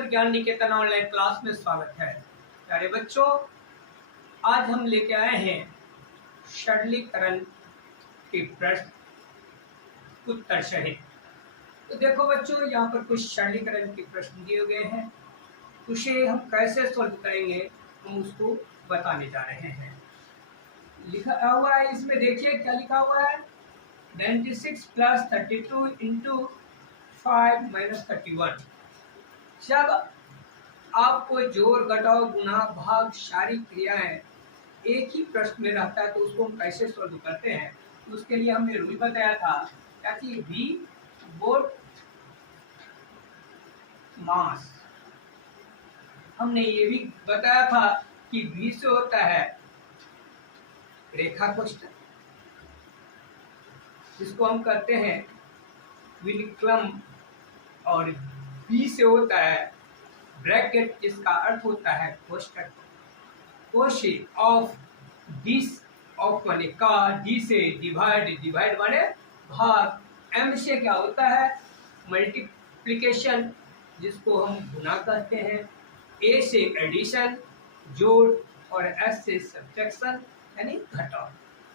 Sir ज्ञान निकेतन online class में स्वागत है। प्यारे बच्चों, आज हम लेके आए हैं सरलीकरण के प्रश्न उत्तर सहित। तो देखो बच्चों, यहाँ पर कुछ सरलीकरण के प्रश्न दिए गए हैं, उसे हम कैसे सॉल्व करेंगे हम उसको बताने जा रहे हैं। लिखा हुआ है इसमें, देखिए क्या लिखा हुआ है। 96 प्लस 32 इंटू 5 माइनस 31। जब आपको जोड़ घटाव गुणा भाग सारी क्रियाएं एक ही प्रश्न में रहता है तो उसको हम कैसे सॉल्व करते हैं। तो उसके लिए हमने रूल बताया था क्या कि V बोर्ड मास। हमने ये भी बताया था कि V से होता है रेखा कोष्ठक, जिसको हम कहते हैं विलक्रम, और B से होता है ब्रैकेट, जिसका अर्थ होता है कोष्ठक। कोशे ऑफ दिस ऑफ माने का, डी से डिवाइड माने भाग, M से क्या होता है मल्टीप्लिकेशन, जिसको हम गुना कहते हैं, A से एडिशन जोड़, और S से सब्ट्रैक्शन यानी घटाव।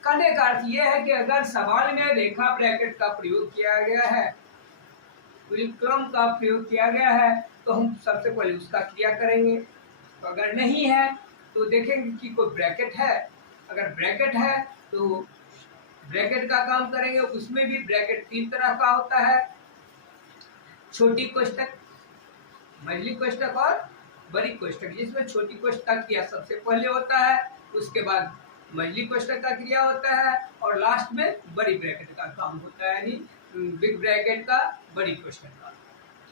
कहने का अर्थ यह है कि अगर सवाल में रेखा ब्रैकेट का प्रयोग किया गया है, विलक्रम का प्रयोग किया गया है, तो हम सबसे पहले उसका क्रिया करेंगे। तो अगर नहीं है तो देखेंगे कि कोई ब्रैकेट है। अगर ब्रैकेट है तो ब्रैकेट का काम करेंगे। उसमें भी ब्रैकेट तीन तरह का होता है, छोटी कोष्ठक, मझली कोष्ठक और बड़ी कोष्ठक। जिसमें छोटी कोष्ठक का क्रिया सबसे पहले होता है, उसके बाद मझली कोष्ठक का क्रिया होता है, और लास्ट में बड़ी ब्रैकेट का काम होता है, यानी बिग ब्रैकेट का बड़ी कोष्ठक का।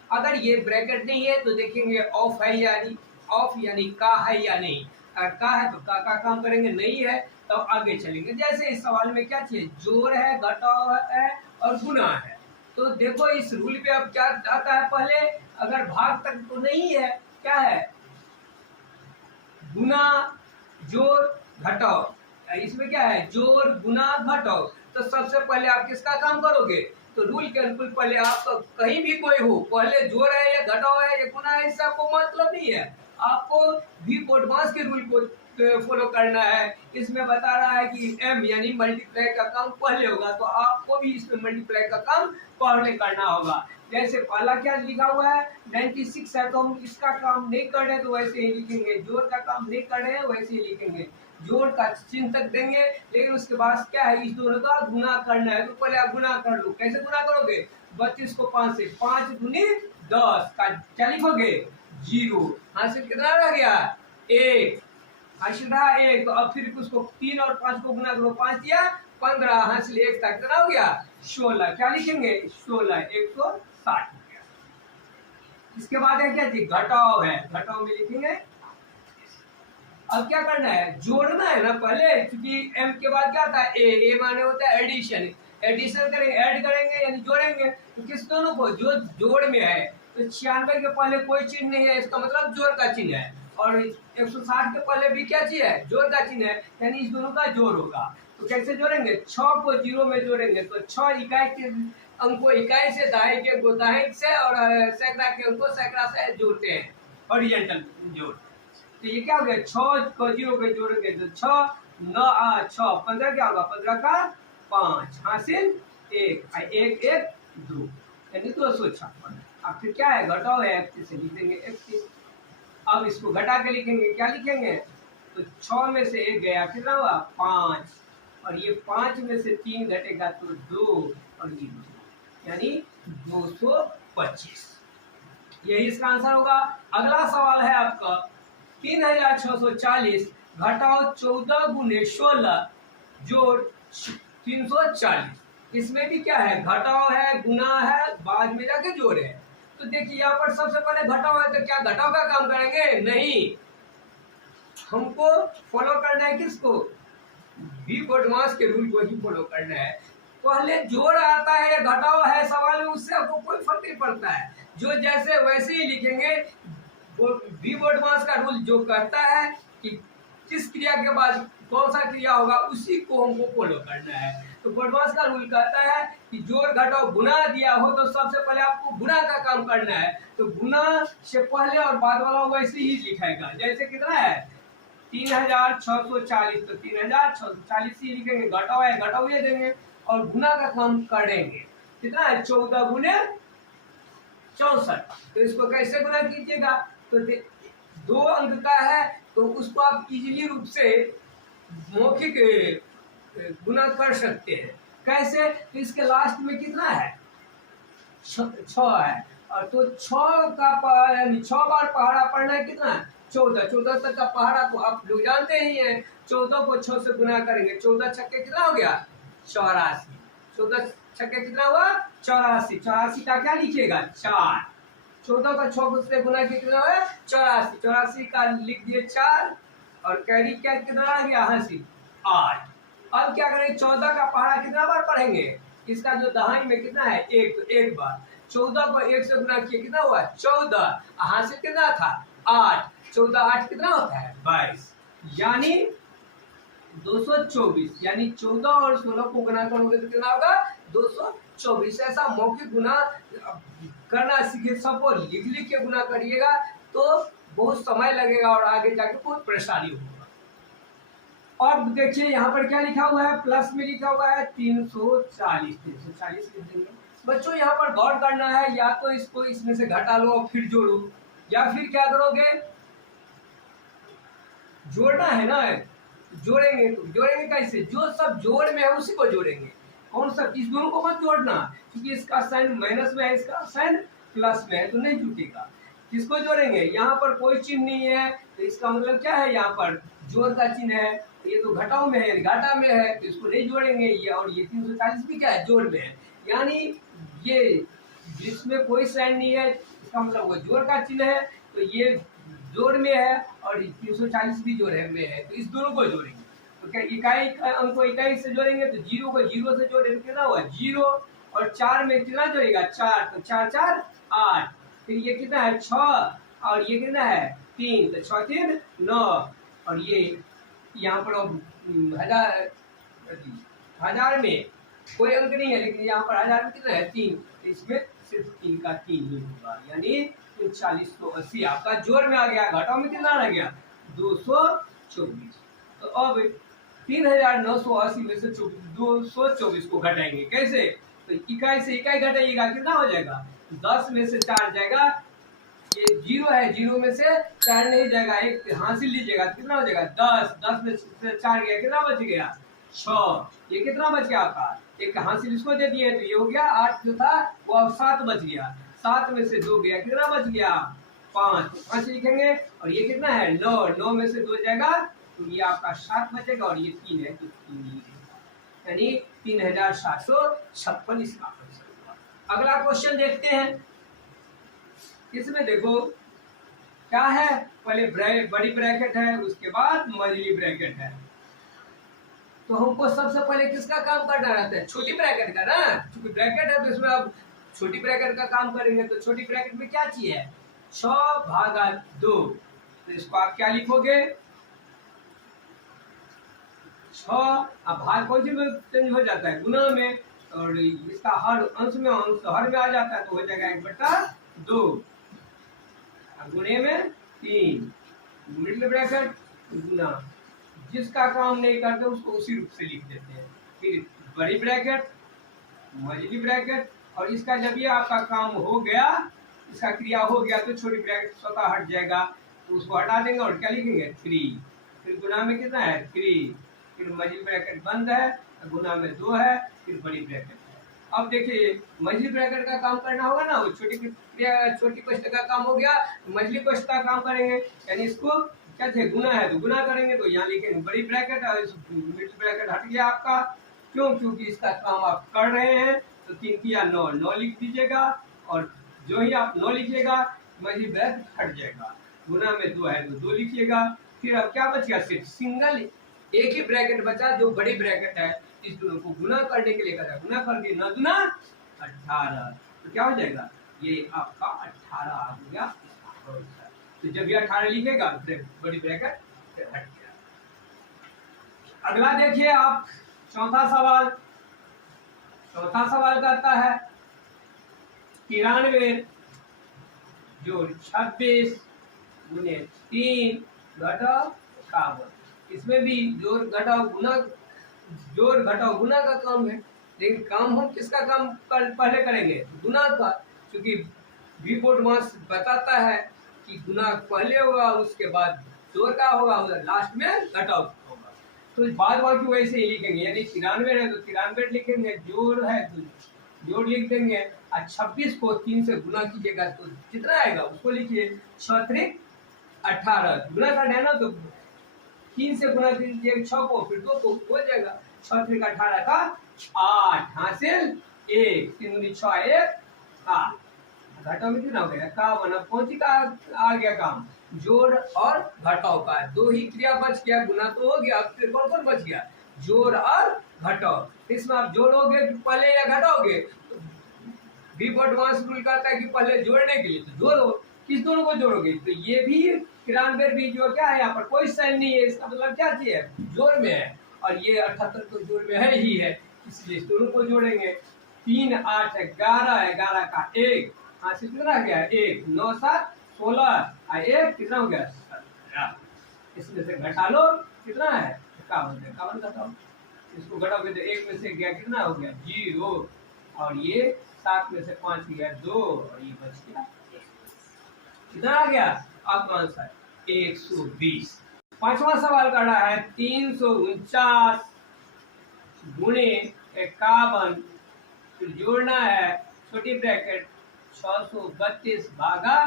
अगर ये ब्रैकेट नहीं है तो देखेंगे ऑफ है यानी का है या नहीं। अगर का है तो का काम करेंगे, नहीं है तो आगे चलेंगे। जैसे इस सवाल में क्या चाहिए, जोड़ है, घटाव है और गुना है। तो देखो इस रूल पे अब क्या आता है, पहले अगर भाग तक तो नहीं है, क्या है गुना जोड़ घटाव। इसमें क्या है जोड़ गुना घटाव। तो सबसे पहले आप किसका काम करोगे, तो रूल के अनुकूल पहले आप कहीं भी कोई हो, पहले जोड़ है या घटाव है या गुना है, इससे आपको मतलब नहीं है। आपको भी बोडमास के रूल को फॉलो करना है। इसमें बता रहा है कि M यानी मल्टीप्लाई का काम पहले होगा, तो आपको भी इसमें मल्टीप्लाई का काम पहले करना होगा। जैसे पहला क्या लिखा हुआ है 96 है, तो हम इसका काम नहीं कर रहे तो वैसे ही लिखेंगे, जोड़ का काम नहीं कर रहे हैं वैसे ही लिखेंगे, जोड़ का चिन्ह तक देंगे। लेकिन उसके बाद क्या है, इस दोनों का गुना करना है, तो पहले आप गुना कर लो। कैसे गुना करोगे, 32 को 5 से, 5 दूनी 10 का क्या लिखोगे 0, हासिल कितना रह गया 1, हासिल रहा 1। तो अब फिर उसको 3 और 5 को गुना करो, 5 दिया 15, हासिल 1 तक कितना हो गया 16। क्या लिखेंगे 16, 160 हो गया। इसके बाद है क्या जी, घटाव है, घटाव में लिखेंगे। अब क्या करना है, जोड़ना है ना पहले, क्योंकि M के बाद क्या आता है A माने होता है एडिशन। एडिशन करेंगे, ऐड करेंगे यानी जोड़ेंगे। तो किस दोनों को, जो जोड़ में है, तो 96 के पहले कोई चिन्ह नहीं है, इसका मतलब जोड़ का चिन्ह है। और 160 के पहले भी क्या चीज है, जोड़ का चिन्ह है, यानी इस दोनों का जोड़ होगा। तो कैसे जोड़ेंगे, 6 को 0 में जोड़ेंगे, तो 6 इकाई के अंक को इकाई से, दहाई के अंक को दहाई से, और सैकड़ा के अंक को सैकड़ा से जोड़ते हैं, हॉरिजॉन्टल जोड़। तो ये क्या हो गया, 6 को 0 पे जोड़ेंगे तो 6 9 8 6 15 क्या होगा, 15 का 5, हासिल 1, 1 1 2 यानी 256। अब फिर क्या है, घटाव है, 31 से लिख देंगे 31। अब इसको घटा के लिखेंगे, क्या लिखेंगे, तो 6 में से 1 गया, कितना हुआ 5, और ये 5 में से 3 घटेगा तो 2, और ये 2 यानी 225। यही इसका आंसर होगा। अगला सवाल है आपका 3640, घटाओ 14 गुने 16 जोड़ 340। इसमें भी क्या है, घटाव है, गुना है, बाद में जाके जोड़ है। तो देखिए यहाँ पर सबसे पहले घटाव है, तो क्या घटाव का काम करेंगे, नहीं, हमको फॉलो करना है किसको, भी बोडमास के रूल को ही फॉलो करना है। पहले जोड़ आता है या घटाव है सवाल में, उससे आपको कोई फर्क नहीं पड़ता है, जो जैसे वैसे ही लिखेंगे। भी बोडमास का रूल जो कहता है कि किस क्रिया के बाद कौन सा क्रिया होगा उसी को हमको फॉलो करना है। तो बदमाश का रूल कहता है कि जोड़ घटाओ गुना दिया हो तो सबसे पहले आपको गुना का काम करना है। तो गुना से पहले और बाद वाला वैसे ही लिखेगा। जैसे कितना है 3640, तो 3640 ही लिखेंगे। घटाओ है घटाओ ये देंगे और गुना का काम करेंगे। कितना है 14 गुने 64। तो इसको कैसे गुना कीजिएगा, तो 2 अंक का है तो उसको आप इजीली रूप से मौखिक गुना कर सकते हैं। कैसे, तो इसके लास्ट में कितना है 6 है, और तो 6 का यानी 6 बार पहाड़ा पढ़ना है। कितना 14 तक का पहाड़ा तो आप लोग जानते ही हैं। 14 को 6 से गुना करेंगे, 14 छक्के कितना हो गया 84। 14 छक्के कितना हुआ 84। 84 का क्या लिखिएगा 4। 14 का 6 से गुना कितना हुआ 84। 84 का लिख दिए 4 और कैरी क्या कितना आ गया 8। अब क्या करेंगे 14 का पहाड़ा कितना बार पढ़ेंगे, इसका जो दहाई में कितना है 1, तो 1 बार। 14 को 1 से गुना किया कितना हुआ 14, हासिल कितना था 8। 14 8 कितना होता है 22, यानी 224। यानी 14 और 16 को गुना करोगे तो कितना होगा 224। ऐसा मौखिक गुना करना सीखे, सबको लिख लिख के गुना करिएगा तो बहुत समय लगेगा और आगे जाके बहुत परेशानी होगा। और देखिए यहाँ पर क्या लिखा हुआ है, प्लस में लिखा हुआ है 340 लिख देंगे। बच्चों यहाँ पर गौर करना है, या तो इसको इसमें से घटा लो और फिर जोड़ो, या फिर क्या करोगे जोड़ना है ना, जोड़ेंगे तो जोड़ेंगे कैसे, जो सब जोड़ में है उसी को जोड़ेंगे। कौन सा, इस दोनों को मत जोड़ना क्योंकि इसका साइन माइनस में है, इसका साइन प्लस में है तो नहीं जुटेगा। किसको जोड़ेंगे, यहाँ पर कोई चिन्ह नहीं है तो इसका मतलब क्या है यहाँ पर जोड़ का चिन्ह है। ये तो घटाओ में है, घाटा में है तो इसको नहीं जोड़ेंगे। ये और ये 340 भी क्या है जोड़ में है, यानी ये जिसमें कोई साइन नहीं है इसका मतलब वो जोड़ का चिन्ह है। तो ये जोड़ में है और 340 भी जोड़ में है, तो इस दोनों को जोड़ेंगे। तो क्या इकाई अंक को इकाई से जोड़ेंगे तो 0 को 0 से जोड़ेंगे कितना हुआ 0, और 4 में कितना जोड़ेगा 4, तो 4 4 8। फिर ये कितना है 6 और ये कितना है 3, तो 6 3 9। और ये यहाँ पर हजार में कोई अंक नहीं है, लेकिन यहाँ पर 1000 में कितना है 3, तो इसमें सिर्फ 3 का 3 ही होगा, यानी 4080 आपका जोड़ में आ गया। घटाओ में कितना रह गया 224। तो अब 3980 में से 224 को घटाएंगे कैसे, तो इकाई से इकाई घटाइएगा कितना हो जाएगा 10 में से 4 जाएगा, ये 0 है 0 में से 4 नहीं जाएगा, एक हासिल लीजिएगा कितना हो जाएगा 10। 10 में से 4 गया कितना बच गया 6। ये कितना बच गया आपका, एक हासिल इसको दे दिए तो ये हो गया 8 जो था वो अब 7 बच गया। 7 में से 2 गया कितना बच गया 5, 5 लिखेंगे। और ये कितना है 9, 9 में से 2 जाएगा तो ये आपका 7 बचेगा, और ये 3 है तो 3 यानी 3756 इसका आंसर होगा। अगला क्वेश्चन देखते हैं। इसमें देखो क्या है, पहले बड़ी ब्रैकेट है उसके बाद मझली ब्रैकेट है। तो हमको सबसे पहले किसका काम करना रहता है छोटी ब्रैकेट का ना, क्योंकि ब्रैकेट है तो इसमें अब छोटी ब्रैकेट का काम करेंगे। तो छोटी ब्रैकेट में क्या चाहिए 6/2, तो इसको आप क्या लिखोगे 6। अब भाग कौन सी में चेंज हो जाता है गुना में, और इसका हर अंश में अंश हर में आ जाता है तो हो जाएगा 1/2 गुणे में 3 मिडिल ब्रैकेट गुना। जिसका काम नहीं करते उसको उसी रूप से लिख देते हैं। फिर बड़ी ब्रैकेट मझली ब्रैकेट, और इसका जब ये आपका काम हो गया, इसका क्रिया हो गया तो छोटी ब्रैकेट स्वतः हट जाएगा, तो उसको हटा देंगे और क्या लिखेंगे 3। फिर गुना में कितना है 3, फिर मझली ब्रैकेट बंद है, गुना में 2 है, फिर बड़ी ब्रैकेट है। अब देखिए मझली ब्रैकेट का काम करना होगा ना, वो छोटी कोष्ठक का काम हो गया, मझली कोष्ठक का काम करेंगे, यानी इसको क्या थे गुना है तो गुना करेंगे, तो यहाँ लिखेंगे बड़ी ब्रैकेट और मिडिल ब्रैकेट हट गया आपका। क्यों, क्योंकि इसका काम आप कर रहे हैं। तो 3 किया 9, 9 लिख दीजिएगा, और जो ही आप 9 लिखिएगा मझली ब्रैकेट हट जाएगा। गुना में 2 है तो 2 लिखिएगा। फिर अब क्या बच गया सिर्फ सिंगल एक ही ब्रैकेट बचा जो बड़ी ब्रैकेट है, इस दोनों को गुना करने के लिए कहा गुना करके 9 दूना 18, तो क्या हो जाएगा ये आपका 18 आ गया। तो जब ये 18 लिखेगा बड़ी ब्रैकेट हट गया। अगला देखिए आप, चौथा सवाल। चौथा सवाल कहता है 93 जोड़ 26 गुने 3 घटाओ 51। इसमें भी जोड़ घटाओ गुना, जोड़ घटाओ गुना का काम है, लेकिन काम हम किसका काम पहले करेंगे? गुना का, क्योंकि वी बोर्ड मास बताता है कि गुना पहले होगा, उसके बाद जोड़ का होगा, लास्ट में घटाओ होगा। तो बाद बाकी वैसे ही लिखेंगे, यानी 93 है तो 93 लिखेंगे, जोड़ है तो जोड़ लिख देंगे, और 26 को 3 से गुना कीजिएगा तो कितना आएगा उसको लिखिए, 6 18 गुना का है ना, तो 3 से गुना कीजिए 6 को, फिर 2 को हो जाएगा, 6 18 का 8 हासिल 1, 3 दूनी 6 1 8। घटाओ में कितना हो गया? का बना कौन सी का आ गया काम? जोड़ और घटाओ का, दो ही क्रिया बच गया, गुना तो हो गया, फिर कौन कौन बच गया? जोड़ और घटाओ। इसमें आप जोड़ोगे पहले या घटाओगे? बी एडवांस रूल कहता है कि पहले जोड़ने के लिए तो जोड़ो, किस दोनों को जोड़ोगे? तो ये भी 93 भी जो क्या है, यहाँ पर कोई साइन नहीं है, इसका मतलब क्या चाहिए? जोड़ में है, और ये 78 तो जोड़ में है ही है, इसलिए इस दोनों को जोड़ेंगे। 3 8 11, 11 का 1 हासिल कितना गया? 1 9 7 16 और 1 कितना हो गया? 17। इसमें से घटा लो, कितना है? 51। 51 घटाओ, इसको घटाओगे तो 1 में से गया कितना हो गया? 0, और ये 7 में से 5 गया 2, और ये बच गया कितना आ गया? आपका आंसर 120। पांचवा सवाल कर रहा है 349 गुणे 51, फिर जोड़ना है छोटी ब्रैकेट 632 भागा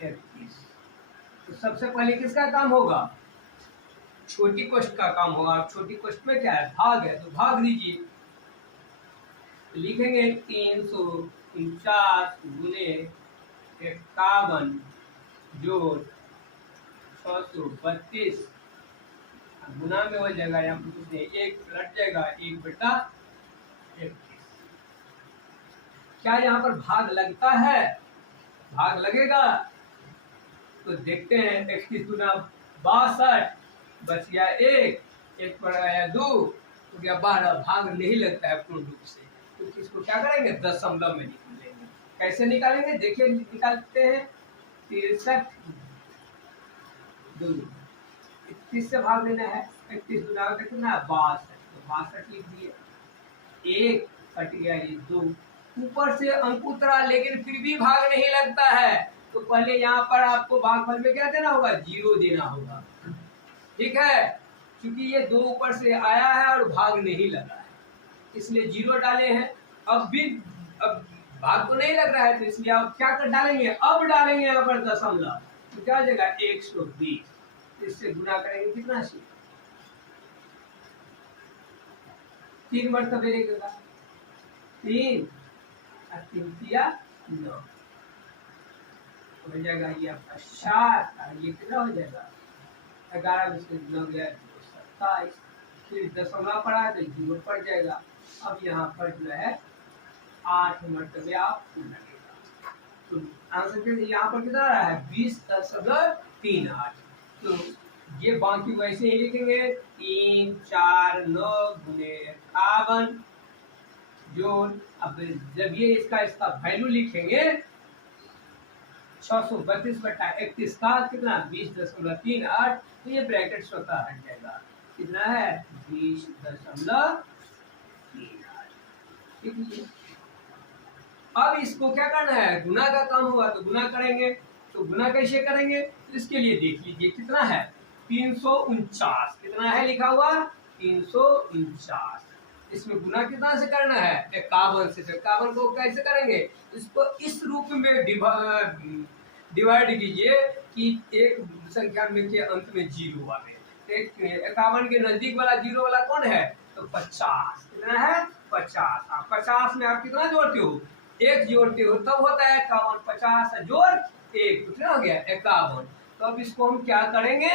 31। तो सबसे पहले किसका काम होगा? छोटी कोष्ठ का काम होगा। छोटी कोष्ठ में क्या है? भाग है, तो भाग दीजिए, लिखेंगे 349 गुने 51 जोड़ 632, गुना में हो जाएगा, यहाँ पर कुछ नहीं, 1 लट जाएगा, 1 बटा 31। क्या यहाँ पर भाग लगता है? भाग लगेगा तो देखते हैं। 31 गुना 62, बच गया 1, 1 पड़ गया 2, तो क्या 12। भाग नहीं लगता है पूर्ण रूप से, तो इसको क्या करेंगे? दशमलव में निकालेंगे। कैसे निकालेंगे? देखिए, निकालते हैं 63 2, 31 से भाग देना है, 31 गुना कितना है? 62, तो 62 लिख दिए, 1 कट गया, ये 2, ऊपर से अंक उतरा, लेकिन फिर भी भाग नहीं लगता है, तो पहले यहाँ पर आपको भागफल में क्या देना होगा? 0 देना होगा, ठीक है, क्योंकि ये 2 ऊपर से आया है और भाग नहीं लगा है, इसलिए 0 डाले हैं। अब भाग तो नहीं लग रहा है, तो इसलिए आप क्या कर डालेंगे? अब डालेंगे यहाँ पर दशमलव, तो क्या हो जाएगा? 120। इससे गुना करेंगे कितना से? 3 मरतबे रहेगा, 3 और 3 किया 9 हो जाएगा, ये आपका 7, और ये कितना हो जाएगा? 11 में से 9 गया 27, फिर दशमलव पड़ा तो 0 पड़ जाएगा। अब यहाँ पर जो है 8 मरतबे आप लगेगा, तो आंसर यहाँ पर कितना रहा है? 20.38। तो ये बाकी वैसे ही लिखेंगे, 3 4 9 गुने 51 जोड़, अब जब ये इसका वैल्यू लिखेंगे 632 बटा 31 का कितना? 20.38, तो ये ब्रैकेट स्वतः हट जाएगा, कितना है? 20.38। ठीक है, अब इसको क्या करना है? गुना का काम होगा, तो गुना करेंगे, तो गुना कैसे करेंगे? इसके लिए देख लीजिए कितना है? 349, कितना है लिखा हुआ? 349। इसमें गुना कितना से करना है? 51 से। 51 को कैसे करेंगे? इसको इस रूप में डिवाइड कीजिए कि एक संख्या में के अंत में 0 आवे। 51 के नजदीक वाला 0 वाला कौन है? तो 50। कितना है? 50। 50 में आप कितना जोड़ते हो? 1 जोड़ते हो, तब होता है 51। 50 जोड़ 1, कितना हो गया? 51। तो अब इसको हम क्या करेंगे?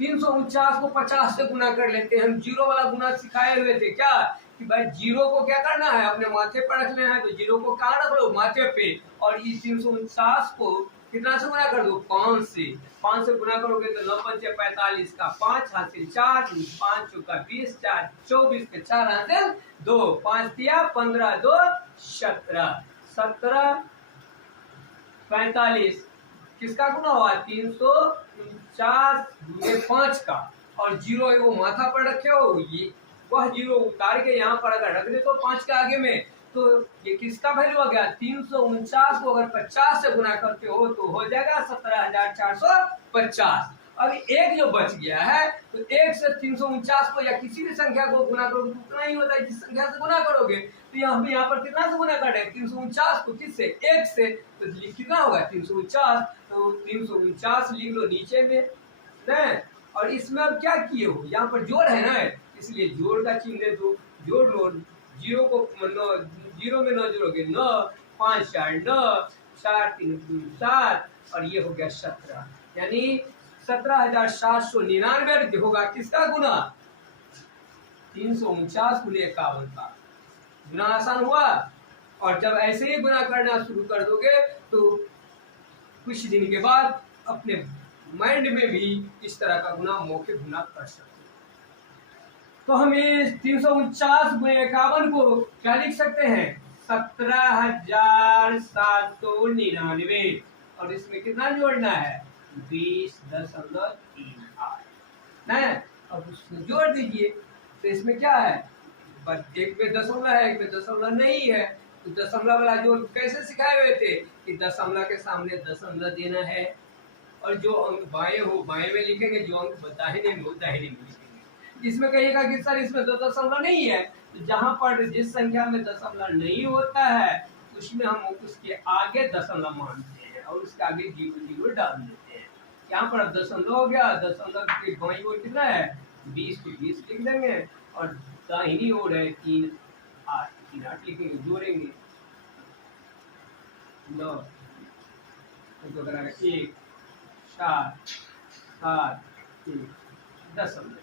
349 को 50 से गुना कर लेते हैं। हम 0 वाला गुना सिखाए हुए थे क्या, कि भाई 0 को क्या करना है? अपने माथे पर रख लेना है, तो 0 को कहाँ रख लो? माथे पे। और ये 349 को कितना से गुना कर दो 5 से। 5 से गुना करोगे तो 9 पंचे 45 का 5 हासिल 4, 5 चौका 20, 4 24 के 4 हासिल 2, 5 दिया 15, 2 17, 17 45 किसका गुना हुआ 349 गुने 5 का, और जीरो वो माथा पर रखे हो, ये वह जीरो उतार के यहाँ पर अगर रख दे तो 5 के आगे में, तो ये किसका वैल्यू आ गया 349 को अगर 50 से गुना करते हो तो हो जाएगा 17,450। अब एक जो बच गया है तो एक से 349 को या किसी भी संख्या को गुना करोगे तो उतना ही होता है जिस संख्या से गुना करोगे। तो यहाँ पर कितना से गुना कर रहे हैं 349 को, किससे एक से, तो कितना होगा 349, तो 349 लिख लो नीचे में न। और इसमें अब क्या किए हो, यहाँ पर जोड़ है ना, इसलिए जोड़ का चिन्ह दे दो, जोड़ लो, जीरो को जीरो में 9 जोड़ोगे 9, 5 4 9, 4 3 7 और ये हो गया 17, यानी 17,799 होगा किसका गुना 349 गुने 51 का। गुना आसान हुआ। और जब ऐसे ही गुना करना शुरू कर दोगे तो कुछ दिन के बाद अपने माइंड में भी इस तरह का गुना मौके गुना कर सकते हो। तो हम इस 349 गुने 51 को क्या लिख सकते हैं 17,799, और इसमें कितना जोड़ना है 20.38 है। अब उसमें जोड़ दीजिए, तो इसमें क्या है एक में दशमलव है, एक में दशमलव नहीं है, तो दशमलव वाला जोड़ कैसे सिखाए हुए थे कि दशमलव के सामने दशमलव देना है, और जो अंक बाएं हो बाएं में लिखेंगे, जो अंक दाहिने में हो दाहिने में लिखेंगे। इसमें कहिएगा कि सर इसमें तो दशमलव नहीं है, तो जहां पर जिस संख्या में दशमलव नहीं होता है उसमें हम उसके आगे दशमलव मानते हैं और उसके आगे 0 डाल देते हैं। यहाँ पर अब दशमलव हो गया, दशमलव के बाईं ओर कितना है 20 को 20 लिख देंगे, और दाहिनी ओर है 3 8 3 8 लिखेंगे, जोड़ेंगे 9 तो 1 4 7 दशमलव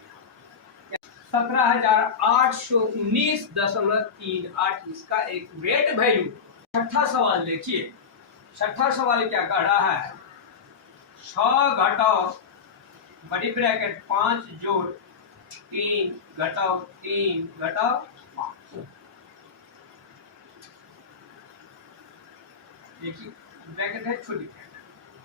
17,819.38 इसका एक रेट वैल्यू। छठा सवाल देखिए, छठा सवाल क्या कह रहा है 6 घटाओ बड़ी ब्रैकेट 5 जोड़ 3 घटाओ 3 घटाओ 5। देखिए ब्रैकेट है छोटी ब्रैकेट,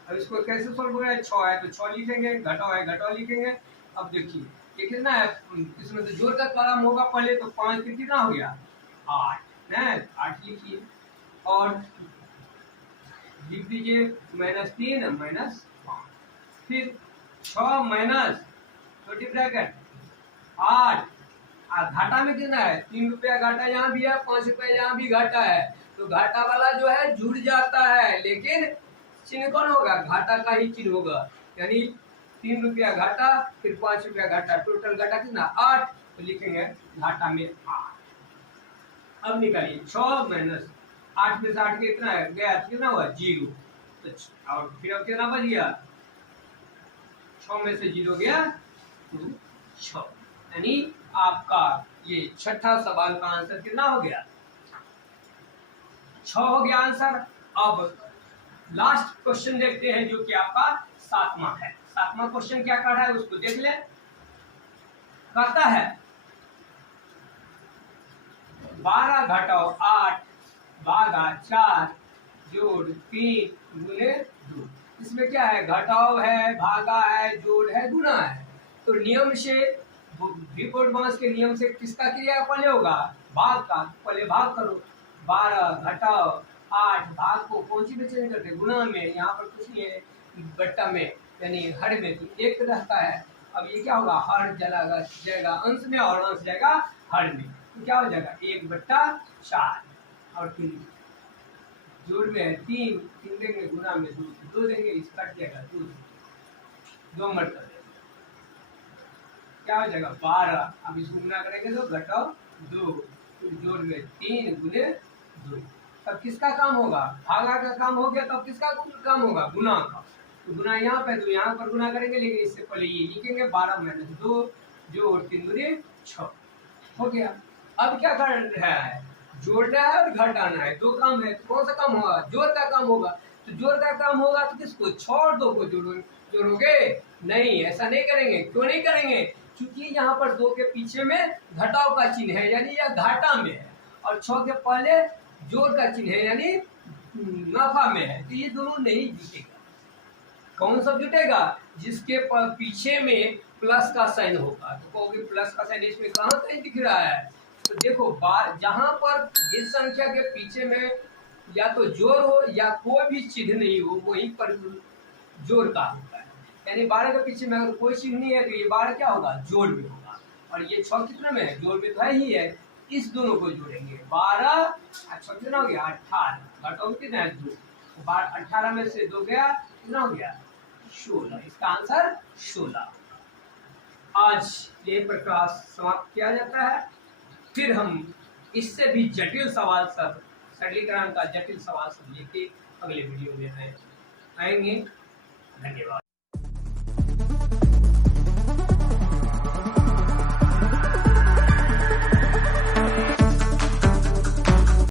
अब इसको कैसे सॉल्व हो रहा है 6 है तो 6 लिखेंगे, घटाओ है घटाओ लिखेंगे। अब देखिए ये कितना है, इसमें तो जोड़ का कलम होगा पहले, तो 5 के कितना हो गया 8 है, 8 लिखिए और लिख दीजिए -3 -5, फिर 6 माइनस छोटी ब्रैकेट 8, घाटा में कितना है 3 रुपया घाटा यहाँ भी है, 5 रुपया यहाँ भी घाटा है, तो घाटा वाला जो है जुड़ जाता है, लेकिन चिन्ह कौन होगा घाटा का ही चिन्ह होगा, यानी 3 रुपया घाटा फिर 5 रुपया घाटा, टोटल घाटा कितना 8, तो लिखेंगे घाटा में 8। अब निकालिए 6 माइनस 8 में से 8 कितना है गया, कितना हुआ 0, तो और फिर अब कितना बच गया 6 में से 0 गया तो 6, यानी आपका ये छठा सवाल का आंसर कितना हो गया 6 हो गया आंसर। अब लास्ट क्वेश्चन देखते हैं जो कि आपका 7वां है। 7वां क्वेश्चन क्या कर रहा है उसको देख ले। कहता है 12 घटाओ 8 भागा 4 जोड़ 3 गुने 2। इसमें क्या है घटाओ है, भागा है, जोड़ है, गुना है। तो नियम से रिपोर्ट बांस के नियम से किसका क्रिया पहले होगा भाग का, पहले भाग करो। 12 घटाओ 8 भाग को कौन सी में चेंज करते गुना में, यहाँ पर कुछ नहीं है बट्टा में यानी हर में तो 1 रहता है। अब ये क्या होगा हर जला जाएगा अंश में और अंश जाएगा हर में, तो क्या हो जाएगा 1/4 और फिर जोड़ में है 3 देंगे, गुना में 2 देंगे, इस कट जाएगा 2 मरतबे क्या हो जाएगा 12। अब इसको गुना करेंगे तो घटाओ 2 जोड़ में 3 गुने 2। तब किसका काम होगा भागा का काम हो गया, तब किसका काम होगा गुना का। तो गुना यहाँ पे तो यहाँ पर गुना करेंगे, लेकिन इससे पहले ये लिखेंगे 12 माइनस 2 जोड़ 3 गुने 6 हो गया। अब क्या कर रहा है जोड़ना है और घटाना है, 2 काम है, कौन सा काम होगा जोड़ का काम होगा। तो जोड़ का काम होगा तो किसको, 6 और 2 को जोड़ोगे? नहीं, ऐसा नहीं करेंगे। क्यों नहीं करेंगे? क्योंकि यहाँ पर 2 के पीछे में घटाव का चिन्ह है, यानी यह घाटा में है, और 6 के पहले जोड़ का चिन्ह है, यानी नफा में है। तो ये दोनों नहीं जुटेगा। कौन सा जुटेगा? जिसके पीछे में प्लस का साइन होगा। तो कहोगे प्लस का साइन इसमें कहाँ कहीं दिख रहा है? तो देखो, जहां पर जिस संख्या के पीछे में या तो जोड़ हो या कोई भी चिन्ह नहीं हो, वहीं पर जोड़ का होता है। यानी 12 के पीछे में अगर कोई चिन्ह नहीं है तो ये 12 क्या होगा? जोड़ में होगा। और ये 6 कितने में है? जोड़ में तो है ही है। इस दोनों को जोड़ेंगे, 12 और 6 कितना हो गया? 18। घटाओ कितना है? 2। 18 में से 2 गया, कितना हो गया? 16। इसका आंसर 16। आज ये प्रकाश समाप्त किया जाता है। फिर हम इससे भी जटिल सवाल सब, सरलीकरण का जटिल सवाल सब लेके अगले वीडियो में आएंगे। धन्यवाद।